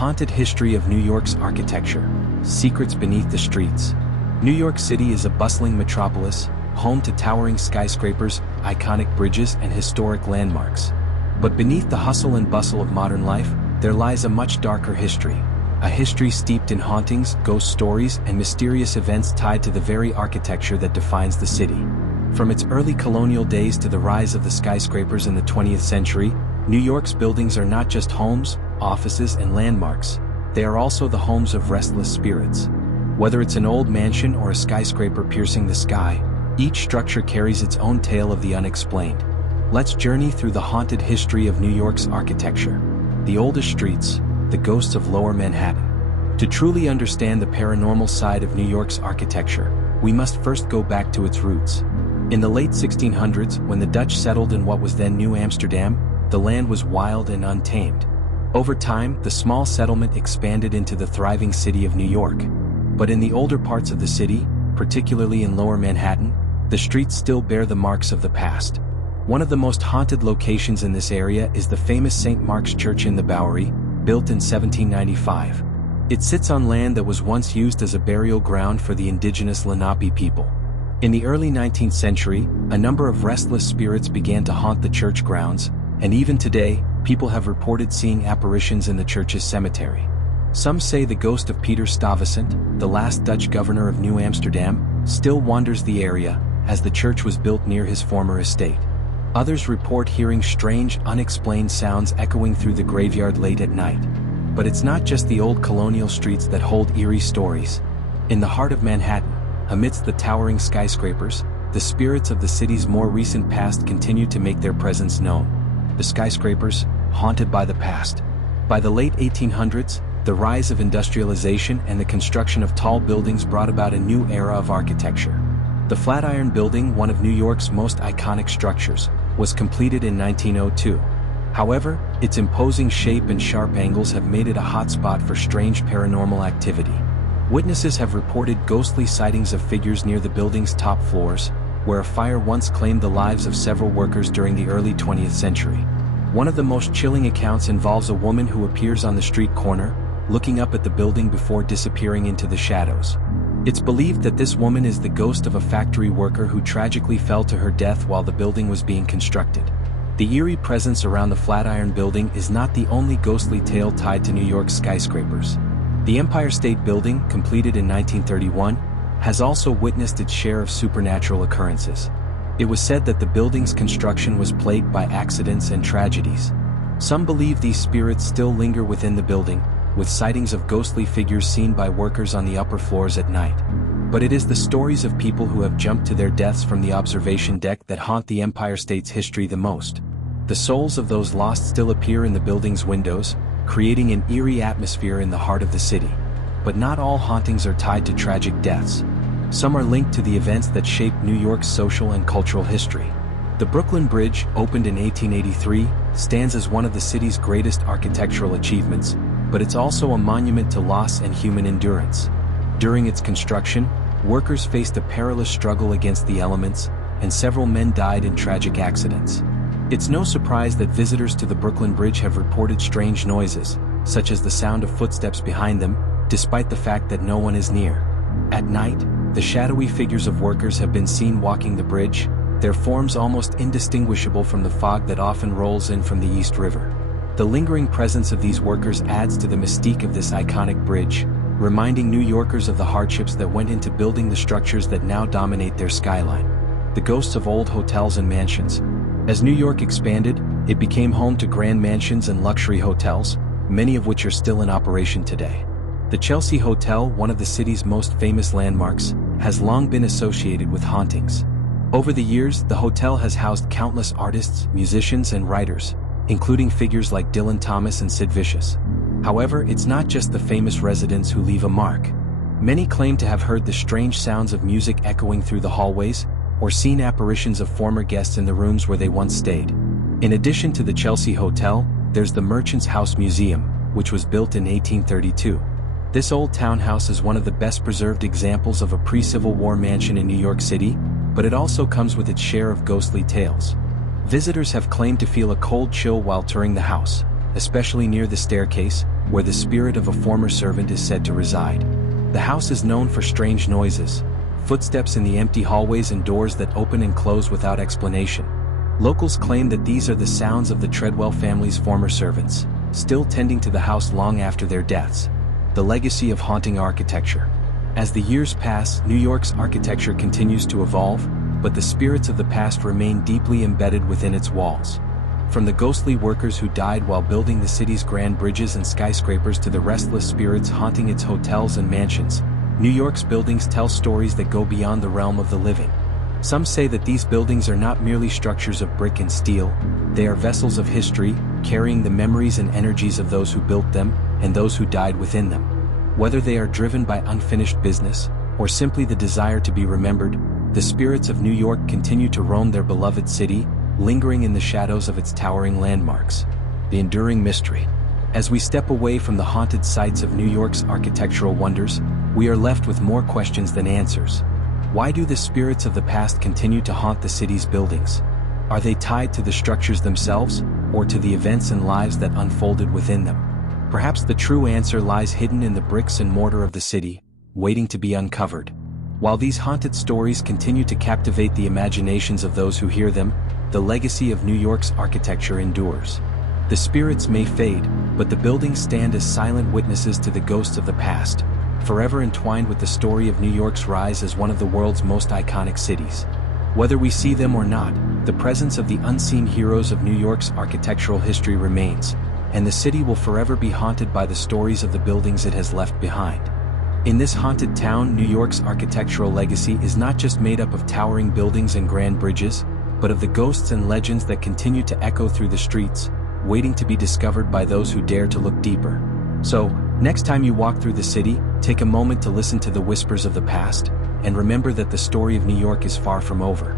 haunted history of New York's architecture. Secrets beneath the streets. New York City is a bustling metropolis, home to towering skyscrapers, iconic bridges, and historic landmarks. But beneath the hustle and bustle of modern life, there lies a much darker history. A history steeped in hauntings, ghost stories, and mysterious events tied to the very architecture that defines the city. From its early colonial days to the rise of the skyscrapers in the 20th century, New York's buildings are not just homes, offices, and landmarks. They are also the homes of restless spirits. Whether it's an old mansion or a skyscraper piercing the sky, each structure carries its own tale of the unexplained. Let's journey through the haunted history of New York's architecture. The oldest streets, the ghosts of Lower Manhattan. To truly understand the paranormal side of New York's architecture, we must first go back to its roots. In the late 1600s, when the Dutch settled in what was then New Amsterdam, the land was wild and untamed. Over time, the small settlement expanded into the thriving city of New York. But in the older parts of the city, particularly in Lower Manhattan, the streets still bear the marks of the past. One of the most haunted locations in this area is the famous St. Mark's Church in the Bowery, built in 1795. It sits on land that was once used as a burial ground for the indigenous Lenape people. In the early 19th century, a number of restless spirits began to haunt the church grounds, and even today, people have reported seeing apparitions in the church's cemetery. Some say the ghost of Peter Stuyvesant, the last Dutch governor of New Amsterdam, still wanders the area, as the church was built near his former estate. Others report hearing strange, unexplained sounds echoing through the graveyard late at night. But it's not just the old colonial streets that hold eerie stories. In the heart of Manhattan, amidst the towering skyscrapers, the spirits of the city's more recent past continue to make their presence known. The skyscrapers, haunted by the past. By the late 1800s, the rise of industrialization and the construction of tall buildings brought about a new era of architecture. The Flatiron Building, one of New York's most iconic structures, was completed in 1902. However, its imposing shape and sharp angles have made it a hotspot for strange paranormal activity. Witnesses have reported ghostly sightings of figures near the building's top floors, where a fire once claimed the lives of several workers during the early 20th century. One of the most chilling accounts involves a woman who appears on the street corner, looking up at the building before disappearing into the shadows. It's believed that this woman is the ghost of a factory worker who tragically fell to her death while the building was being constructed. The eerie presence around the Flatiron Building is not the only ghostly tale tied to New York's skyscrapers. The Empire State Building, completed in 1931, has also witnessed its share of supernatural occurrences. It was said that the building's construction was plagued by accidents and tragedies. Some believe these spirits still linger within the building, with sightings of ghostly figures seen by workers on the upper floors at night. But it is the stories of people who have jumped to their deaths from the observation deck that haunt the Empire State's history the most. The souls of those lost still appear in the building's windows, creating an eerie atmosphere in the heart of the city. But not all hauntings are tied to tragic deaths. Some are linked to the events that shaped New York's social and cultural history. The Brooklyn Bridge, opened in 1883, stands as one of the city's greatest architectural achievements, but it's also a monument to loss and human endurance. During its construction, workers faced a perilous struggle against the elements, and several men died in tragic accidents. It's no surprise that visitors to the Brooklyn Bridge have reported strange noises, such as the sound of footsteps behind them, despite the fact that no one is near. At night, the shadowy figures of workers have been seen walking the bridge, their forms almost indistinguishable from the fog that often rolls in from the East River. The lingering presence of these workers adds to the mystique of this iconic bridge, reminding New Yorkers of the hardships that went into building the structures that now dominate their skyline. The ghosts of old hotels and mansions. As New York expanded, it became home to grand mansions and luxury hotels, many of which are still in operation today. The Chelsea Hotel, one of the city's most famous landmarks, has long been associated with hauntings. Over the years, the hotel has housed countless artists, musicians, and writers, including figures like Dylan Thomas and Sid Vicious. However, it's not just the famous residents who leave a mark. Many claim to have heard the strange sounds of music echoing through the hallways, or seen apparitions of former guests in the rooms where they once stayed. In addition to the Chelsea Hotel, there's the Merchant's House Museum, which was built in 1832. This old townhouse is one of the best preserved examples of a pre-Civil War mansion in New York City, but it also comes with its share of ghostly tales. Visitors have claimed to feel a cold chill while touring the house, especially near the staircase, where the spirit of a former servant is said to reside. The house is known for strange noises, footsteps in the empty hallways and doors that open and close without explanation. Locals claim that these are the sounds of the Treadwell family's former servants, still tending to the house long after their deaths. The legacy of haunting architecture. As the years pass, New York's architecture continues to evolve, but the spirits of the past remain deeply embedded within its walls. From the ghostly workers who died while building the city's grand bridges and skyscrapers to the restless spirits haunting its hotels and mansions, New York's buildings tell stories that go beyond the realm of the living. Some say that these buildings are not merely structures of brick and steel, they are vessels of history, carrying the memories and energies of those who built them, and those who died within them. Whether they are driven by unfinished business, or simply the desire to be remembered, the spirits of New York continue to roam their beloved city, lingering in the shadows of its towering landmarks. The enduring mystery. As we step away from the haunted sites of New York's architectural wonders, we are left with more questions than answers. Why do the spirits of the past continue to haunt the city's buildings? Are they tied to the structures themselves, or to the events and lives that unfolded within them? Perhaps the true answer lies hidden in the bricks and mortar of the city, waiting to be uncovered. While these haunted stories continue to captivate the imaginations of those who hear them, the legacy of New York's architecture endures. The spirits may fade, but the buildings stand as silent witnesses to the ghosts of the past, forever entwined with the story of New York's rise as one of the world's most iconic cities. Whether we see them or not, the presence of the unseen heroes of New York's architectural history remains, and the city will forever be haunted by the stories of the buildings it has left behind. In this haunted town, New York's architectural legacy is not just made up of towering buildings and grand bridges, but of the ghosts and legends that continue to echo through the streets, waiting to be discovered by those who dare to look deeper. So, next time you walk through the city, take a moment to listen to the whispers of the past, and remember that the story of New York is far from over.